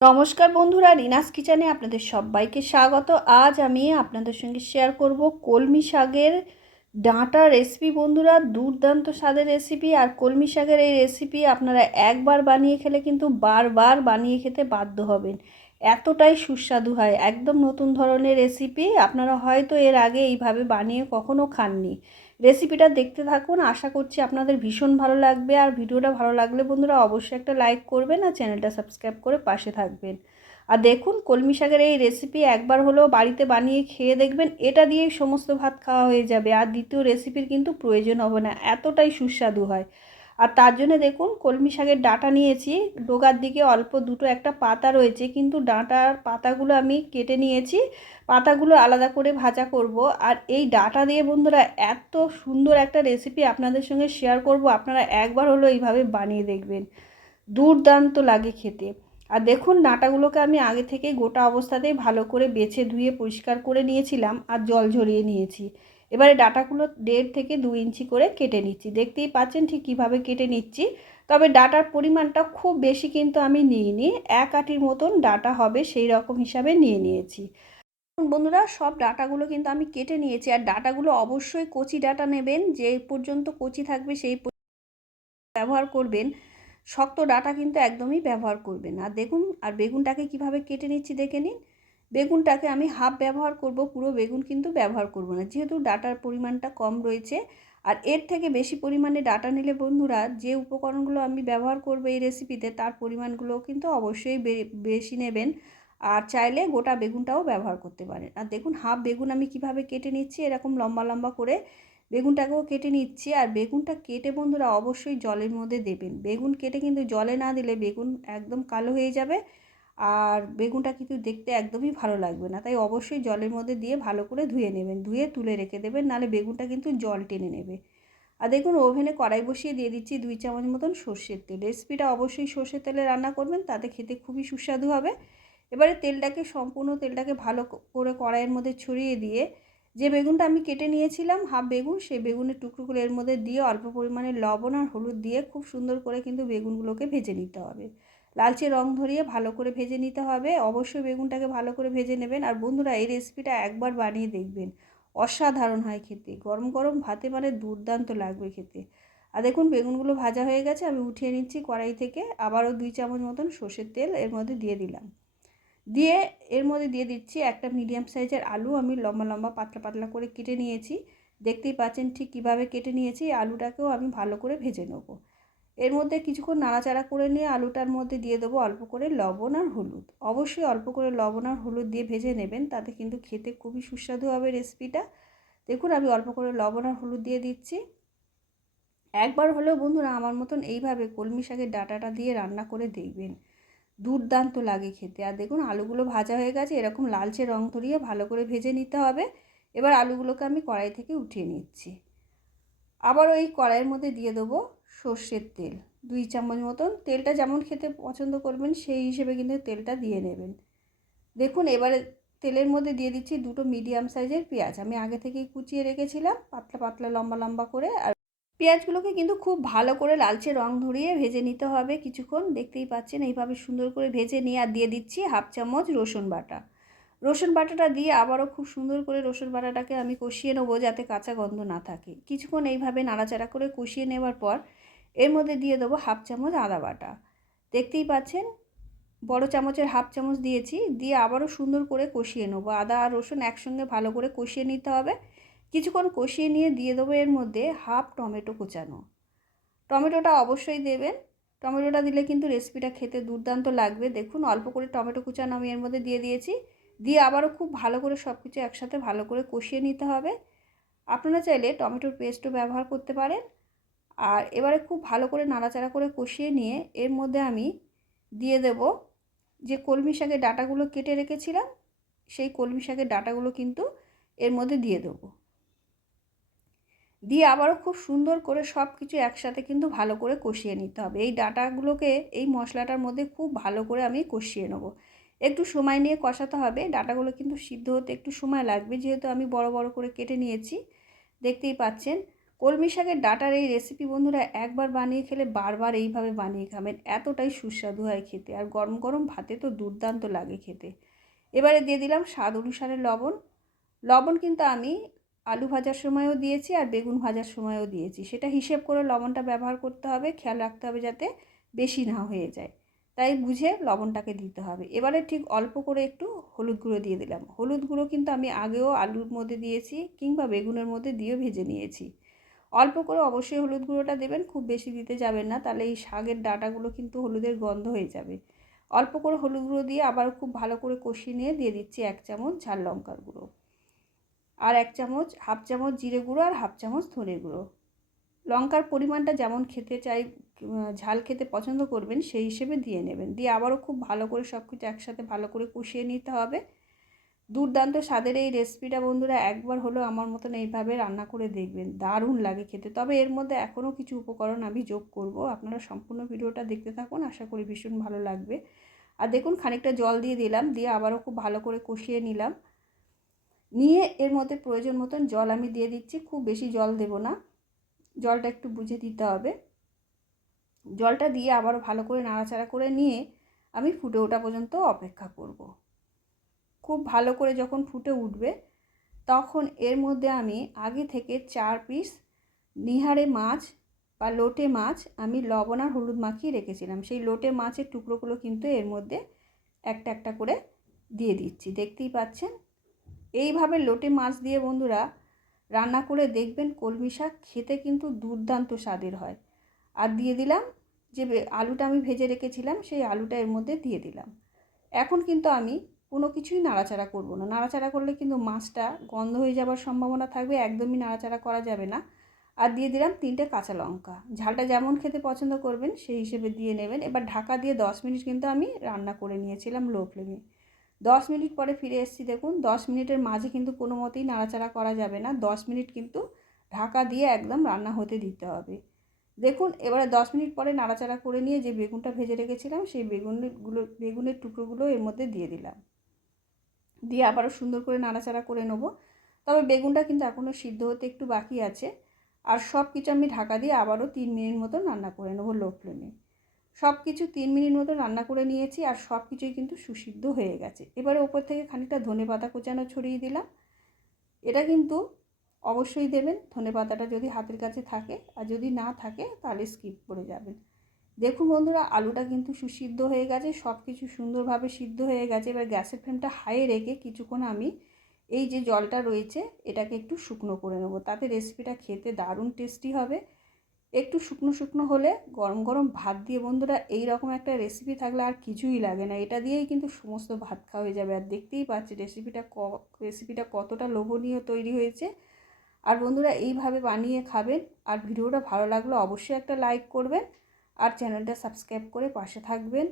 নমস্কার বন্ধুরা, রিনাস কিচেনে আপনাদের সবাইকে স্বাগত। আজ আমি আপনাদের সঙ্গে শেয়ার করব কলমি শাকের ডাঁটা রেসিপি বন্ধুরা, দুর্দান্ত স্বাদের রেসিপি আর কলমি শাকের এই রেসিপি আপনারা একবার বানিয়ে খেলে কিন্তু বারবার বানিয়ে খেতে বাধ্য হবেন। এতটাই সুস্বাদু হয়, একদম নতুন ধরনের রেসিপি আপনারা হয়তো এর আগে এইভাবে বানিয়ে কখনো খাননি। রেসিপিটা দেখতে থাকুন। আশা করছি আপনাদের ভীষণ ভালো লাগবে। আর ভিডিওটা ভালো লাগলে বন্ধুরা অবশ্যই একটা লাইক করবেন আর চ্যানেলটা সাবস্ক্রাইব করে পাশে থাকবেন। আর দেখুন, কলমি শাকের এই রেসিপি একবার হলেও বাড়িতে বানিয়ে খেয়ে দেখবেন, এটা দিয়েই সমস্ত ভাত খাওয়া হয়ে যাবে। আর দ্বিতীয় রেসিপির কিন্তু প্রয়োজন হবে না, এতটাই সুস্বাদু হয়। আর তার জন্য দেখুন, কলমি শাকের ডাঁটা নিয়েছি। ডোগার দিকে অল্প দুটো একটা পাতা রয়েছে, কিন্তু ডাঁটার পাতাগুলো আমি কেটে নিয়েছি। পাতাগুলো আলাদা করে ভাজা করব। আর এই ডাটা দিয়ে বন্ধুরা, এত সুন্দর একটা রেসিপি আপনাদের সঙ্গে শেয়ার করব। আপনারা একবার হলো এইভাবে বানিয়ে দেখবেন। দুর্দান্ত লাগে খেতে। আর দেখুন, ডাঁটাগুলোকে আমি আগে থেকে গোটা অবস্থাতেই ভালো করে বেছে ধুয়ে পরিষ্কার করে নিয়েছিলাম আর জল ঝরিয়ে নিয়েছি। এবারে ডাটাগুলো দেড় থেকে দু ইঞ্চি করে কেটে নিচ্ছি। দেখতেই পাচ্ছেন ঠিক কীভাবে কেটে নিচ্ছি। তবে ডাটার পরিমাণটা খুব বেশি কিন্তু আমি নিইনি। এক আটির মতন ডাটা হবে সেই রকম হিসাবে নিয়ে নিয়েছি। বন্ধুরা, সব ডাটাগুলো কিন্তু আমি কেটে নিয়েছি। আর ডাটাগুলো অবশ্যই কচি ডাটা নেবেন। যে পর্যন্ত কচি থাকবে সেই ব্যবহার করবেন। শক্ত ডাটা কিন্তু একদমই ব্যবহার করবেন আর দেখুন, আর বেগুনটাকে কীভাবে কেটে নিচ্ছি দেখে নিন। বেগুনটাকে আমি হাফ ব্যবহার করব, পুরো বেগুন কিন্তু ব্যবহার করব না। যেহেতু ডাটার পরিমাণটা কম রয়েছে, আর এর থেকে বেশি পরিমাণে ডাটা নিলে বন্ধুরা, যে উপকরণগুলো আমি ব্যবহার করব এই রেসিপিতে তার পরিমাণগুলো কিন্তু অবশ্যই বেশি নেবেন। আর চাইলে গোটা বেগুনটাও ব্যবহার করতে পারেন। আর দেখুন হাফ বেগুন আমি কীভাবে কেটে নিচ্ছি, এরকম লম্বা লম্বা করে বেগুনটাকেও কেটে নিচ্ছি। আর বেগুনটা কেটে বন্ধুরা, অবশ্যই জলের মধ্যে দেবেন। বেগুন কেটে কিন্তু জলে না দিলে বেগুন একদম কালো হয়ে যাবে। আর বেগুনটা কিন্তু দেখতে একদমই ভালো লাগবে না। তাই অবশ্যই জলের মধ্যে দিয়ে ভালো করে ধুয়ে নেবেন। ধুয়ে তুলে রেখে দেবেন, নাহলে বেগুনটা কিন্তু জল টেনে নেবে। আর দেখুন, ওভেনে কড়াই বসিয়ে দিয়ে দিচ্ছি দুই চামচ মতন সর্ষের তেল। রেসিপিটা অবশ্যই সর্ষের তেলে রান্না করবেন, তাতে খেতে খুবই সুস্বাদু হবে। এবারে তেলটাকে, সম্পূর্ণ তেলটাকে ভালো করে কড়াইয়ের মধ্যে ছড়িয়ে দিয়ে যে বেগুনটা আমি কেটে নিয়েছিলাম, হাফ বেগুন, সেই বেগুনের টুকরোগুলো এর মধ্যে দিয়ে অল্প পরিমাণে লবণ আর হলুদ দিয়ে খুব সুন্দর করে কিন্তু বেগুনগুলোকে ভেজে নিতে হবে। লালচে রং ধরিয়ে ভালো করে ভেজে নিতে হবে। অবশ্যই বেগুনটাকে ভালো করে ভেজে নেবেন। আর বন্ধুরা, এই রেসিপিটা একবার বানিয়ে দেখবেন। অসাধারণ হয় খেতে। গরম গরম ভাতে মানে দুর্দান্ত লাগবে খেতে। আর দেখুন, বেগুনগুলো ভাজা হয়ে গেছে। আমি উঠিয়ে নিচ্ছি কড়াই থেকে। আবারও দুই চামচ মতন সর্ষের তেল এর মধ্যে দিয়ে দিলাম। দিয়ে এর মধ্যে দিয়ে দিচ্ছি একটা মিডিয়াম সাইজের আলু। আমি লম্বা লম্বা পাতলা পাতলা করে কেটে নিয়েছি। দেখতেই পাচ্ছেন ঠিক কীভাবে কেটে নিয়েছি। আলুটাকেও আমি ভালো করে ভেজে নেব। এর মধ্যে কিছুক্ষণ নাড়াচাড়া করে নিয়ে আলুটার মধ্যে দিয়ে দেবো অল্প করে লবণ আর হলুদ। অবশ্যই অল্প করে লবণ আর হলুদ দিয়ে ভেজে নেবেন, তাতে কিন্তু খেতে খুবই সুস্বাদু হবে রেসিপিটা। দেখুন, আমি অল্প করে লবণ আর হলুদ দিয়ে দিচ্ছি। একবার হলেও বন্ধুরা আমার মতন এইভাবে কলমি শাকের ডাটাটা দিয়ে রান্না করে দেখবেন, দুর্দান্ত লাগে খেতে। আর দেখুন, আলুগুলো ভাজা হয়ে গেছে, এরকম লালচে রং ধরিয়ে ভালো করে ভেজে নিতে হবে। এবার আলুগুলোকে আমি কড়াই থেকে উঠিয়ে নিচ্ছি। আবার ওই কড়াইয়ের মধ্যে দিয়ে দেবো সর্ষের তেল। দুই চামচ মতন। তেলটা যেমন খেতে পছন্দ করবেন, সেই হিসেবে কিন্তু তেলটা দিয়ে নেবেন। দেখুন, এবারে তেলের মধ্যে দিয়ে দিচ্ছি দুটো মিডিয়াম সাইজের পেঁয়াজ। আমি আগে থেকেই কুচিয়ে রেখেছিলাম, পাতলা পাতলা, লম্বা লম্বা করে। আর পেঁয়াজগুলোকে কিন্তু খুব ভালো করে লালচে রং ধরিয়ে ভেজে নিতে হবে কিছুক্ষণ। দেখতেই পাচ্ছেন, এইভাবে সুন্দর করে ভেজে নিয়ে আর দিয়ে দিচ্ছি হাফ চামচ রসুন বাটা। রসুন বাটাটা দিয়ে আবারও খুব সুন্দর করে রসুন বাটাটাকে আমি কষিয়ে নেব যাতে কাঁচা গন্ধ না থাকে। কিছুক্ষণ এইভাবে নাড়াচাড়া করে কষিয়ে নেওয়ার পর এর মধ্যে দিয়ে দেবো হাফ চামচ আদা বাটা। দেখতেই পাচ্ছেন, বড় চামচের হাফ চামচ দিয়েছি, দিয়ে আবারও সুন্দর করে কষিয়ে নেব। আদা আর রসুন একসঙ্গে ভালো করে কষিয়ে নিতে হবে। কিছুক্ষণ কষিয়ে নিয়ে দিয়ে দেবো এর মধ্যে হাফ টমেটো কুচানো। টমেটোটা অবশ্যই দেবেন। টমেটোটা দিলে কিন্তু রেসিপিটা খেতে দুর্দান্ত লাগবে। দেখুন, অল্প করে টমেটো কুচানো আমি এর মধ্যে দিয়ে দিয়েছি। দিয়ে আবারও খুব ভালো করে সব কিছু একসাথে ভালো করে কষিয়ে নিতে হবে। আপনারা চাইলে টমেটোর পেস্টও ব্যবহার করতে পারেন। আর এবারে খুব ভালো করে নাড়াচাড়া করে কষিয়ে নিয়ে এর মধ্যে আমি দিয়ে দেব যে কলমি শাকের ডাটাগুলো কেটে রেখেছিলাম, সেই কলমি শাকের ডাটাগুলো কিন্তু এর মধ্যে দিয়ে দেবো। দিয়ে আবারও খুব সুন্দর করে সব কিছু একসাথে কিন্তু ভালো করে কষিয়ে নিতে হবে। এই ডাটাগুলোকে এই মশলাটার মধ্যে খুব ভালো করে আমি কষিয়ে নেব। একটু সময় নিয়ে কষাতে হবে। ডাটাগুলো কিন্তু সিদ্ধ হতে একটু সময় লাগবে। যেহেতু আমি বড় বড় করে কেটে নিয়েছি, দেখতেই পাচ্ছেন। কলমি শাকের ডাটার এই রেসিপি বন্ধুরা একবার বানিয়ে খেলে বারবার এইভাবে বানিয়ে খাবেন। এতটাই সুস্বাদু হয় খেতে। আর গরম গরম ভাতে তো দুর্দান্ত লাগে খেতে। এবারে দিয়ে দিলাম স্বাদ অনুসারে লবণ। লবণ কিন্তু আমি আলু ভাজার সময়ও দিয়েছি আর বেগুন ভাজার সময়ও দিয়েছি। সেটা হিসেব করে লবণটা ব্যবহার করতে হবে। খেয়াল রাখতে হবে যাতে বেশি না হয়ে যায়। তাই বুঝে লবণটাকে দিতে হবে। এবারে ঠিক অল্প করে একটু হলুদ গুঁড়ো দিয়ে দিলাম। হলুদ গুঁড়ো কিন্তু আমি আগেও আলুর মধ্যে দিয়েছি কিংবা বেগুনের মধ্যে দিয়েও ভেজে নিয়েছি। অল্প করে অবশ্যই হলুদ গুঁড়োটা দেবেন, খুব বেশি দিতে যাবেন না, তাহলে এই শাকের ডাটাগুলো কিন্তু হলুদের গন্ধ হয়ে যাবে। অল্প করে হলুদ গুঁড়ো দিয়ে আবার খুব ভালো করে কষিয়ে নিয়ে দিয়ে দিচ্ছি এক চামচ ঝাল লঙ্কার গুঁড়ো। আর এক চামচ, হাফ চামচ জিরে গুঁড়ো আর হাফ চামচ ধনে গুঁড়ো। লঙ্কার পরিমাণটা যেমন খেতে চাই ঝাল খেতে পছন্দ করবেন, সেই হিসেবে দিয়ে নেবেন। দিয়ে আবারও খুব ভালো করে সব কিছু একসাথে ভালো করে কষিয়ে নিতে হবে। দুর্দান্ত স্বাদের এই রেসিপিটা বন্ধুরা একবার হলেও আমার মতন এইভাবে রান্না করে দেখবেন। দারুণ লাগে খেতে। তবে এর মধ্যে এখনও কিছু উপকরণ আমি যোগ করব। আপনারা সম্পূর্ণ ভিডিওটা দেখতে থাকুন, আশা করি ভীষণ ভালো লাগবে। আর দেখুন, খানিকটা জল দিয়ে দিলাম, দিয়ে আবারও খুব ভালো করে কষিয়ে নিলাম। নিয়ে এর মধ্যে প্রয়োজন মতন জল আমি দিয়ে দিচ্ছি, খুব বেশি জল দেব না। জলটা একটু বুঝে দিতে হবে। জলটা দিয়ে আবারও ভালো করে নাড়াচাড়া করে নিয়ে আমি ফুটে ওঠা পর্যন্ত অপেক্ষা করব। খুব ভালো করে যখন ফুটে উঠবে, তখন এর মধ্যে আমি আগে থেকে চার পিস নিহারে মাছ বা লোটে মাছ আমি লবণ আর হলুদ মাখিয়ে রেখেছিলাম। সেই লোটে মাছের টুকরোগুলো কিন্তু এর মধ্যে একটা একটা করে দিয়ে দিচ্ছি। দেখতেই পাচ্ছেন? এইভাবে লোটে মাছ দিয়ে বন্ধুরা রান্না করে দেখবেন কলমি শাক খেতে কিন্তু দুর্দান্ত স্বাদের হয়। আর দিয়ে দিলাম যে আলুটা আমি ভেজে রেখেছিলাম, সেই আলুটা এর মধ্যে দিয়ে দিলাম। এখন কিন্তু আমি কোনো কিছুই নাড়াচাড়া করব না। নাড়াচাড়া করলে কিন্তু মাছটা গন্ধ হয়ে যাওয়ার সম্ভাবনা থাকবে, একদমই নাড়াচাড়া করা যাবে না। আর দিয়ে দিলাম তিনটে কাঁচা লঙ্কা। ঝালটা যেমন খেতে পছন্দ করবেন, সেই হিসেবে দিয়ে নেবেন। এবার ঢাকা দিয়ে দশ মিনিট কিন্তু আমি রান্না করে নিয়েছিলাম লো ফ্লেমে। দশ মিনিট পরে ফিরে এসেছি, দেখুন, দশ মিনিটের মাঝে কিন্তু কোনো মতেই নাড়াচাড়া করা যাবে না। দশ মিনিট কিন্তু ঢাকা দিয়ে একদম রান্না হতে দিতে হবে। দেখুন, এবারে দশ মিনিট পরে নাড়াচাড়া করে নিয়ে যে বেগুনটা ভেজে রেখেছিলাম, সেই বেগুনগুলো, বেগুনের টুকরোগুলো এর মধ্যে দিয়ে দিলাম। দিয়ে আবারও সুন্দর করে নাড়াচাড়া করে নেব। তবে বেগুনটা কিন্তু এখনও সিদ্ধ হতে একটু বাকি আছে। আর সব কিছু আমি ঢাকা দিয়ে আবারও তিন মিনিট মতো রান্না করে নেব লো ফ্লেমে। সব কিছু তিন মিনিট মতো রান্না করে নিয়েছি আর সব কিছুই কিন্তু সুসিদ্ধ হয়ে গেছে। এবারে ওপর থেকে খানিকটা ধনে পাতা কোচানো ছড়িয়ে দিলাম। এটা কিন্তু অবশ্যই দেবেন। ধনে পাতাটা যদি হাতের কাছে থাকে আর যদি না থাকে তাহলে স্কিপ করে যাবেন। দেখুন বন্ধুরা, আলুটা কিন্তু সুসিদ্ধ হয়ে গেছে সব কিছু সুন্দরভাবে সিদ্ধ হয়ে গেছে। এবার গ্যাসের ফ্লেমটা হাইয়ে রেখে কিছুক্ষণ আমি এই যে জলটা রয়েছে, এটাকে একটু শুকনো করে নেব। তাতে রেসিপিটা খেতে দারুণ টেস্টি হবে। একটু শুকনো শুকনো হলে গরম গরম ভাত দিয়ে বন্ধুরা এই রকম একটা রেসিপি থাকলে আর কিছুই লাগে না। এটা দিয়েই কিন্তু সমস্ত ভাত খাওয়া হয়ে যাবে। আর দেখতেই পাচ্ছি রেসিপিটা ক রেসিপিটা কতটা লোভনীয় তৈরি হয়েছে। আর বন্ধুরা এইভাবে বানিয়ে খাবেন আর ভিডিওটা ভালো লাগলে অবশ্যই একটা লাইক করবেন আর চ্যানেলটা সাবস্ক্রাইব করে পাশে থাকবেন।